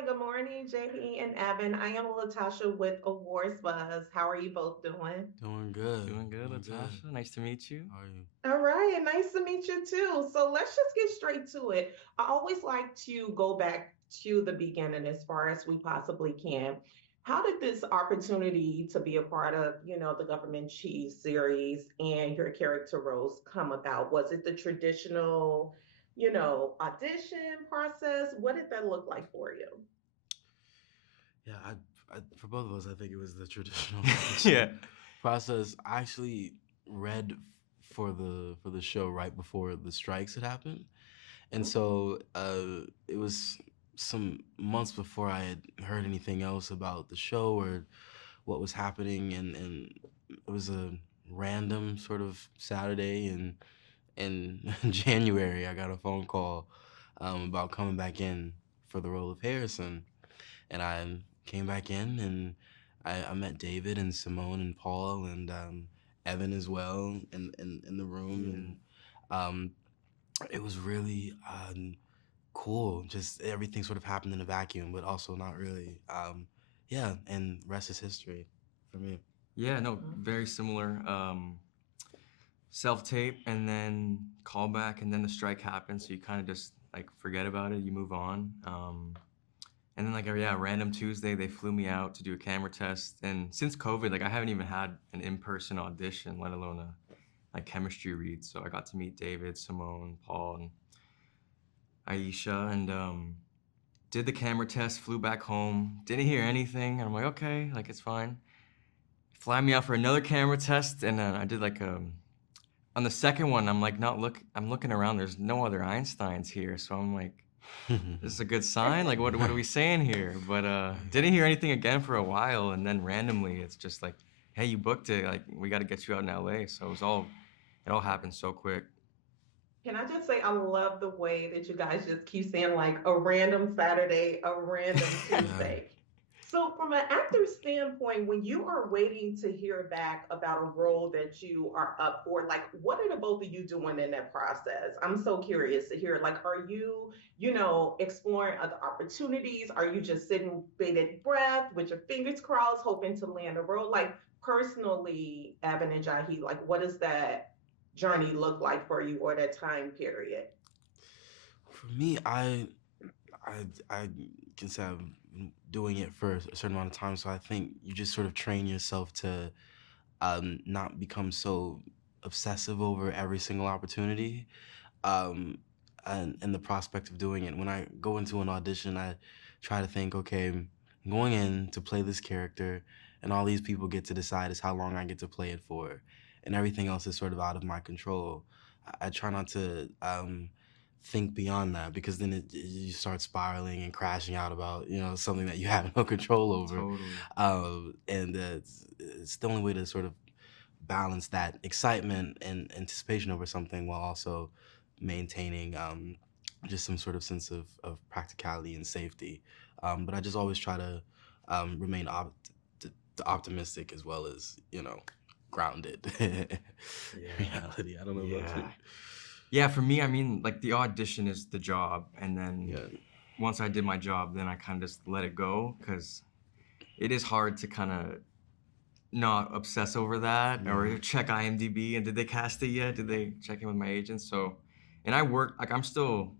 Hi, good morning, Jahi and Evan. I am Latasha with Awards Buzz. How are you both doing? Doing good. Doing good, Doing good. Latasha. Nice to meet you. How are you? All right, nice to meet you too. So let's just get straight to it. I always like to go back to the beginning as far as we possibly can. How did this opportunity to be a part of, the Government Cheese series and your character roles come about? Was it the traditional, audition process? What did that look like for you? Yeah, for both of us, I think it was the traditional Yeah. audition process. I actually read for the show right before the strikes had happened, and so it was some months before I had heard anything else about the show or what was happening, and it was a random sort of Saturday in January. I got a phone call about coming back in for the role of Harrison. And I came back in and I met David and Simone and Paul and Evan as well in the room. And um, it was really cool. Just everything sort of happened in a vacuum, but also not really. Yeah, and rest is history for me. Yeah, no, very similar. Self tape and then callback, and then the strike happened. So you kind of just like forget about it. You move on. And then yeah, random Tuesday they flew me out to do a camera test. And since COVID, like I haven't even had an in-person audition, let alone a like chemistry read. So I got to meet David, Simone, Paul, and Aisha, and did the camera test. Flew back home. Didn't hear anything. And I'm like, okay, like it's fine. Fly me out for another camera test, and I did like on the second one, I'm like not look. I'm looking around. There's no other Einsteins here, so I'm like, this is a good sign. Like, what are we saying here? But didn't hear anything again for a while, and then randomly, it's just like, hey, you booked it. Like, we got to get you out in LA. So it all happened so quick. Can I just say I love the way that you guys just keep saying like a random Saturday, a random Yeah. Tuesday. So, from an actor standpoint, when you are waiting to hear back about a role that you are up for, like what are the both of you doing in that process? I'm so curious to hear. Like, are you, exploring other opportunities? Are you just sitting bated breath with your fingers crossed, hoping to land a role? Like, personally, Evan and Jahi, like, what does that journey look like for you or that time period? For me, I can say I've been doing it for a certain amount of time, so I think you just sort of train yourself to not become so obsessive over every single opportunity, um, and the prospect of doing it. When I go into an audition, I try to think, okay, I'm going in to play this character, and all these people get to decide is how long I get to play it for, and everything else is sort of out of my control. I try not to think beyond that because then you start spiraling and crashing out about something that you have no control over, Totally. and it's the only way to sort of balance that excitement and anticipation over something while also maintaining just some sort of sense of practicality and safety. But I just always try to remain optimistic as well as grounded reality. I don't know about you. Yeah. Yeah, for me, I mean, like the audition is the job, and then Yeah. once I did my job, then I kind of just let it go because it is hard to kind of not obsess over that or check IMDb and did they cast it yet? Did they check in with my agent? So, and I work like I'm still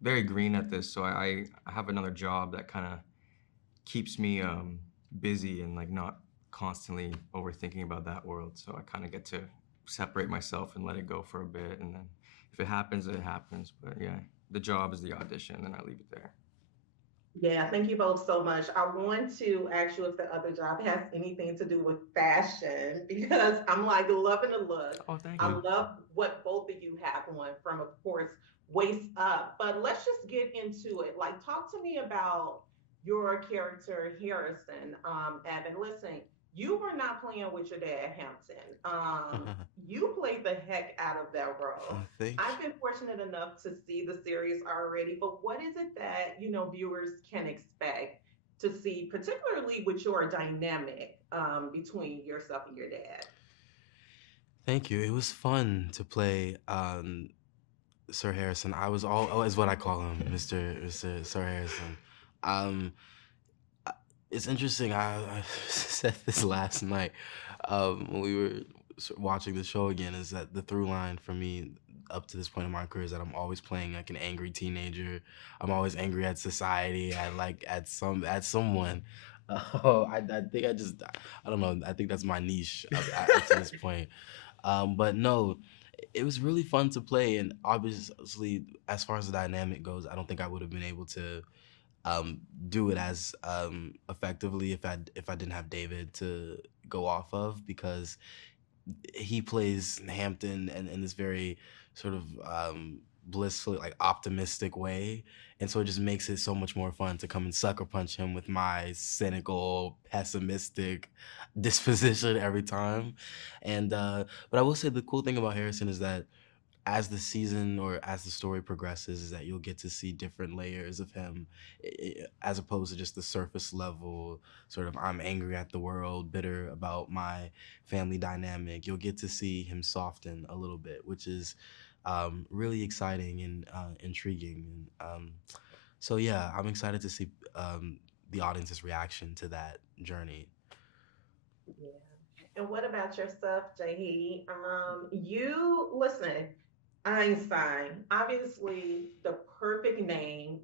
very green at this, so I have another job that kind of keeps me busy and like not constantly overthinking about that world. So I kind of get to separate myself and let it go for a bit, and then if it happens, it happens. But yeah, the job is the audition, and I leave it there. Yeah, thank you both so much. I want to ask you if the other job has anything to do with fashion because I'm like loving the look. Oh, thank I you. love what both of you have on from, of course, waist up. But let's just get into it. Like, talk to me about your character, Harrison. Evan, listen, you were not playing with your dad, Hampton. You played the heck out of that role. Thank I've you. been fortunate enough to see the series already, but what is it that viewers can expect to see, particularly with your dynamic between yourself and your dad? Thank you. It was fun to play Sir Harrison. I was all, oh, is what I call him, Mr. Sir Harrison. Um, I- it's interesting. I said this last night when we were watching the show again. Is that the through line for me up to this point in my career is that I'm always playing like an angry teenager. I'm always angry at society, at someone. I think I don't know. I think that's my niche up to this point. But no, it was really fun to play, and obviously, as far as the dynamic goes, I don't think I would have been able to um, do it as effectively if I didn't have David to go off of, because he plays Hampton in this very sort of blissfully like optimistic way, and so it just makes it so much more fun to come and sucker punch him with my cynical, pessimistic disposition every time. And but I will say the cool thing about Harrison is that as the season or as the story progresses is that you'll get to see different layers of him, as opposed to just the surface level sort of I'm angry at the world, bitter about my family dynamic. You'll get to see him soften a little bit, which is really exciting and intriguing. And so yeah, I'm excited to see the audience's reaction to that journey. Yeah. And what about yourself, Jahi? You listen, Einstein, obviously the perfect name,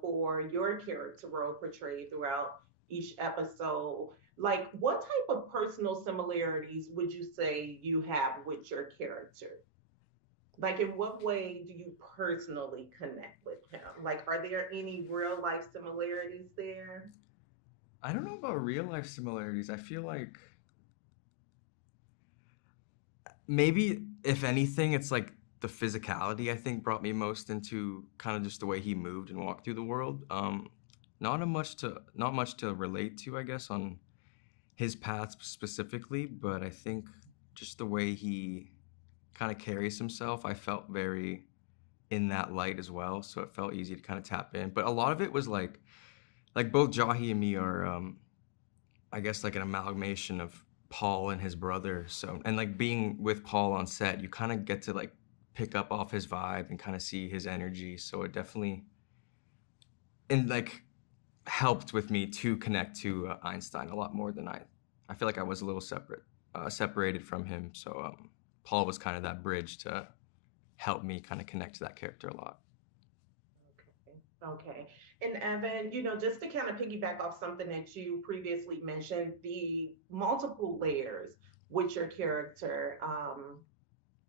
for your character role portrayed throughout each episode. Like, what type of personal similarities would you say you have with your character? Like, in what way do you personally connect with him? Like, are there any real life similarities there? I don't know about real life similarities. I feel like maybe if anything, it's like the physicality I think brought me most into kind of just the way he moved and walked through the world. Not much to relate to, I guess, on his path specifically, but I think just the way he kind of carries himself, I felt very in that light as well. So it felt easy to kind of tap in. But a lot of it was like both Jahi and me are I guess like an amalgamation of Paul and his brother. So and like being with Paul on set, you kind of get to like pick up off his vibe and kind of see his energy. So it definitely and like helped with me to connect to Einstein a lot more than I feel like I was a little separated from him. So Paul was kind of that bridge to help me kind of connect to that character a lot. Okay. Okay. And Evan, just to kind of piggyback off something that you previously mentioned, the multiple layers with your character.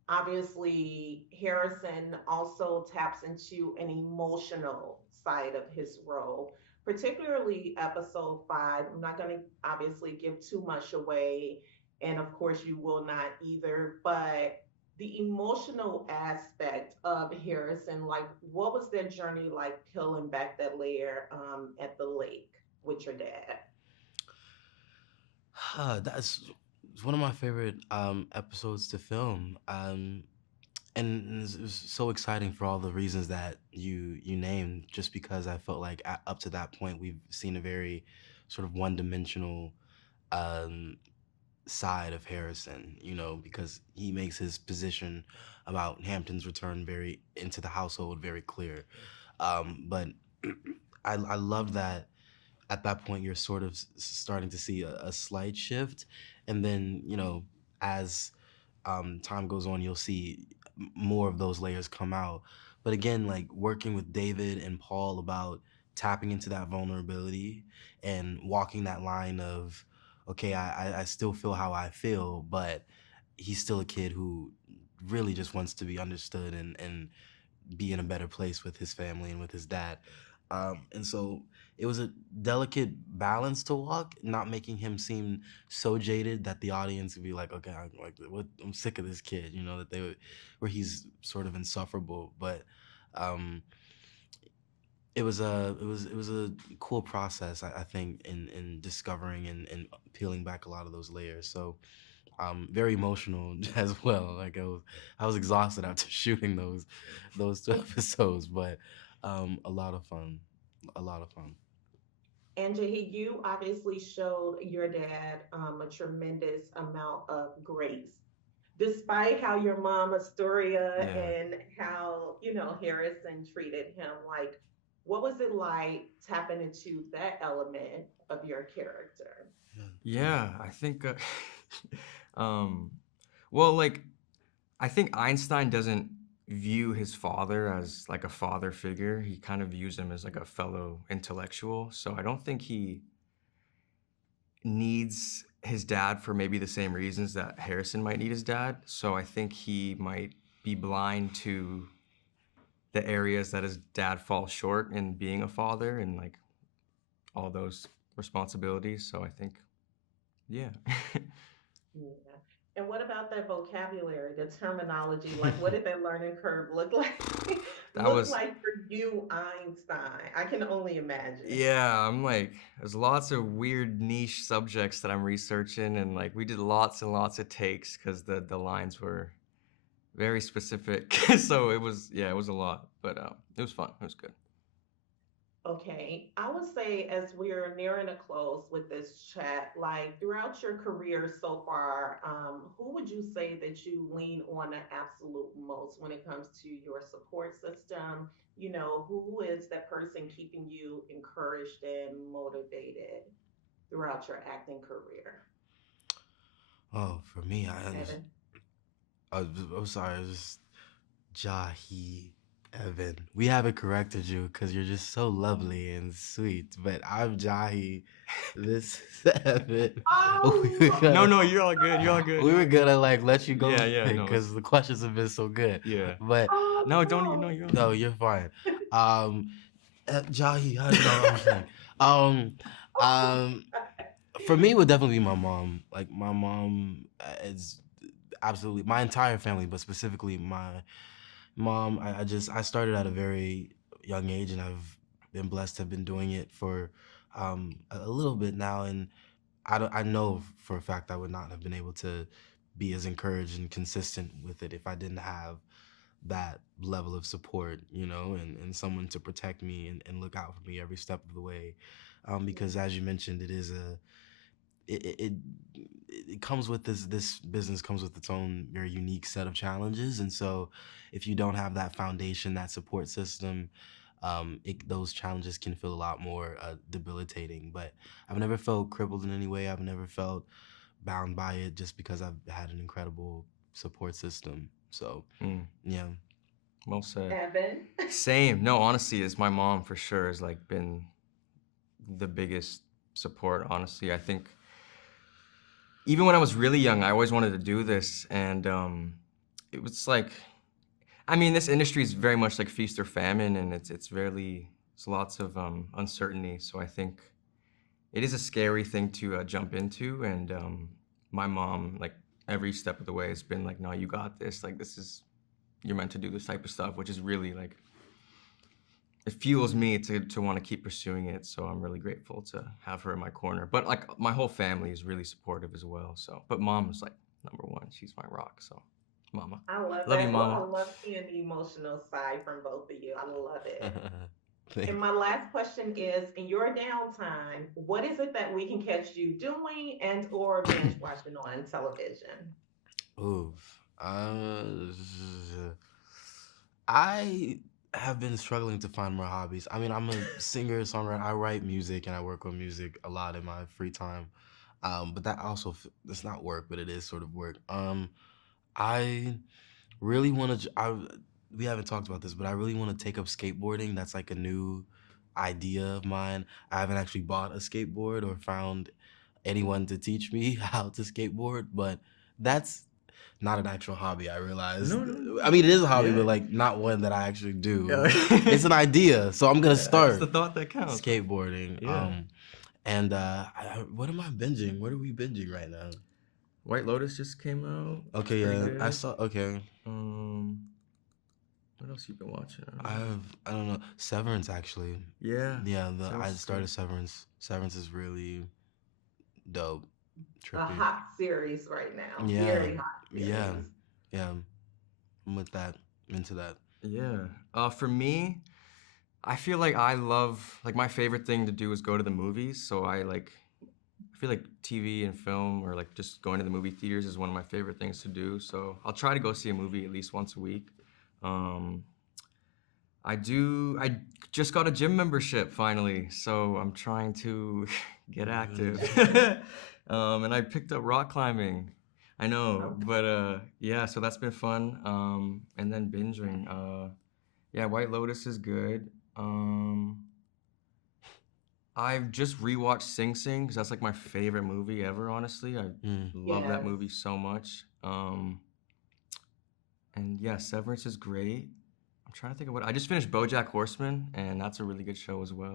Obviously, Harrison also taps into an emotional side of his role, particularly episode 5. I'm not going to obviously give too much away, and of course, you will not either, but the emotional aspect of Harrison, like what was their journey like peeling back that layer at the lake with your dad? That's it's one of my favorite episodes to film. And it was so exciting for all the reasons that you named. Just because I felt like up to that point we've seen a very sort of one-dimensional um, side of Harrison. Because he makes his position about Hampton's return very into the household very clear. But I love that at that point you're sort of starting to see a slight shift, and then as time goes on, you'll see more of those layers come out. But again, like working with David and Paul about tapping into that vulnerability and walking that line of, okay, I still feel how I feel, but he's still a kid who really just wants to be understood and be in a better place with his family and with his dad. And so it was a delicate balance to walk, not making him seem so jaded that the audience would be like, okay, I'm sick of this kid, that where he's sort of insufferable. But um, it was a cool process, I think, in discovering and peeling back a lot of those layers. So very emotional as well. Like I was exhausted after shooting those two episodes, but a lot of fun, a lot of fun. And Jahi, you obviously showed your dad a tremendous amount of grace, despite how your mom Astoria Yeah. and how Harrison treated him. Like, What was it like tapping into that element of your character? Yeah, I think, um, well, like, I think Einstein doesn't view his father as like a father figure. He kind of views him as like a fellow intellectual. So I don't think he needs his dad for maybe the same reasons that Harrison might need his dad. So I think he might be blind to the areas that his dad falls short in being a father and like all those responsibilities. So I think, yeah. Yeah. And what about that vocabulary, the terminology? Like, what did that learning curve look like? That Look was, like for you, Einstein? I can only imagine. yeah, I'm like, there's lots of weird niche subjects that I'm researching, and like we did lots and lots of takes because the lines were very specific. So it was, yeah, it was a lot, but it was fun. It was good. Okay, I would say as we're nearing a close with this chat, like throughout your career so far, who would you say that you lean on the absolute most when it comes to your support system? You know, who is that person keeping you encouraged and motivated throughout your acting career? Oh, for me, Evan? I'm sorry, I just Jahi, Evan. We haven't corrected you because you're just so lovely and sweet. But I'm Jahi. This is Evan. We were Oh, No, gonna, no, you're all good. You're all good. we were gonna like let you go Yeah, yeah, no, because the questions have been so good. yeah. But No, don't you? oh No, you're all no, good. you're fine. Um, Jahi, how no, I'm saying. Um, um, for me, it would definitely be my mom. Like my mom is absolutely my entire family, but specifically my mom. I started at a very young age, and I've been blessed to have been doing it for a little bit now, and I know for a fact I would not have been able to be as encouraged and consistent with it if I didn't have that level of support, and someone to protect me and look out for me every step of the way. Because as you mentioned, it, it, it it comes with this business comes with its own very unique set of challenges, and so if you don't have that foundation, that support system, those challenges can feel a lot more debilitating. But I've never felt crippled in any way. I've never felt bound by it, just because I've had an incredible support system. So Mm, yeah. well said. Evan. Same. No, honestly, it's my mom for sure has like been the biggest support. Honestly, I think even when I was really young, I always wanted to do this, and it was like, I mean, this industry is very much like feast or famine, and it's lots of uncertainty. So I think it is a scary thing to jump into, and my mom, like every step of the way, has been like, "No, you got this. Like this is you're meant to do this type of stuff," which is really like it fuels me to want to keep pursuing it. So I'm really grateful to have her in my corner. But like my whole family is really supportive as well. So, but mom is like number one. She's my rock. So, mama, I love love you, that. Oh, I mama. love seeing the emotional side from both of you. I love it. And Thank my last question is, in your downtime, what is it that we can catch you doing and or binge watching on television? you. Oof. I have been struggling to find more hobbies. I mean, I'm a singer, songwriter. I write music and I work on music a lot in my free time. But that also it's not work, but it is sort of work. I really want to. We haven't talked about this, but I really want to take up skateboarding. That's like a new idea of mine. I haven't actually bought a skateboard or found anyone to teach me how to skateboard, but that's not an actual hobby. I realized. No, no, no. I mean, it is a hobby, but Yeah. like not one that I actually do. Yeah. It's an idea, so I'm gonna It's the start thought that counts. skateboarding. Yeah. And what am I binging? What are we binging right now? White Lotus just came out. It's Okay, pretty yeah, I good. saw. Okay, Um, what else you been watching? I don't know. I don't know. Severance actually. Yeah. Yeah, I Severance is good. started Severance. Severance is really dope, A trippy. hot series right now. Yeah, Very hot yeah, series. yeah. I'm with that. Into that. Yeah. For me, I feel like I love like my favorite thing to do is go to the movies. So I feel like TV and film or like just going to the movie theaters is one of my favorite things to do. So I'll try to go see a movie at least once a week. Um, I just got a gym membership finally, so I'm trying to get active. Nice. And I picked up rock climbing. I know, Okay. but yeah, so that's been fun. And then binging. Yeah, White Lotus is good. I've just rewatched Sing Sing because that's like my favorite movie ever, honestly. I Mm. love that Yes. movie so much. And yeah, Severance is great. I'm trying to think of what I just finished BoJack Horseman, and that's a really good show as well.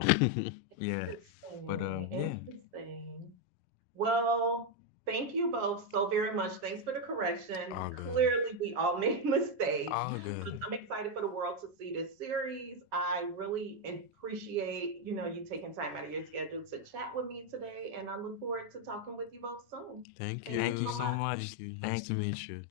Yeah, but Interesting. yeah, Interesting. Well, thank you both so very much. Thanks for the correction. All good. Clearly, we all made mistakes. All good. I'm excited for the world to see this series. I really appreciate, you taking time out of your schedule to chat with me today, and I look forward to talking with you both soon. Thank Thank you thank you so you. so much. much. Thank you. Nice Thank to you. meet you.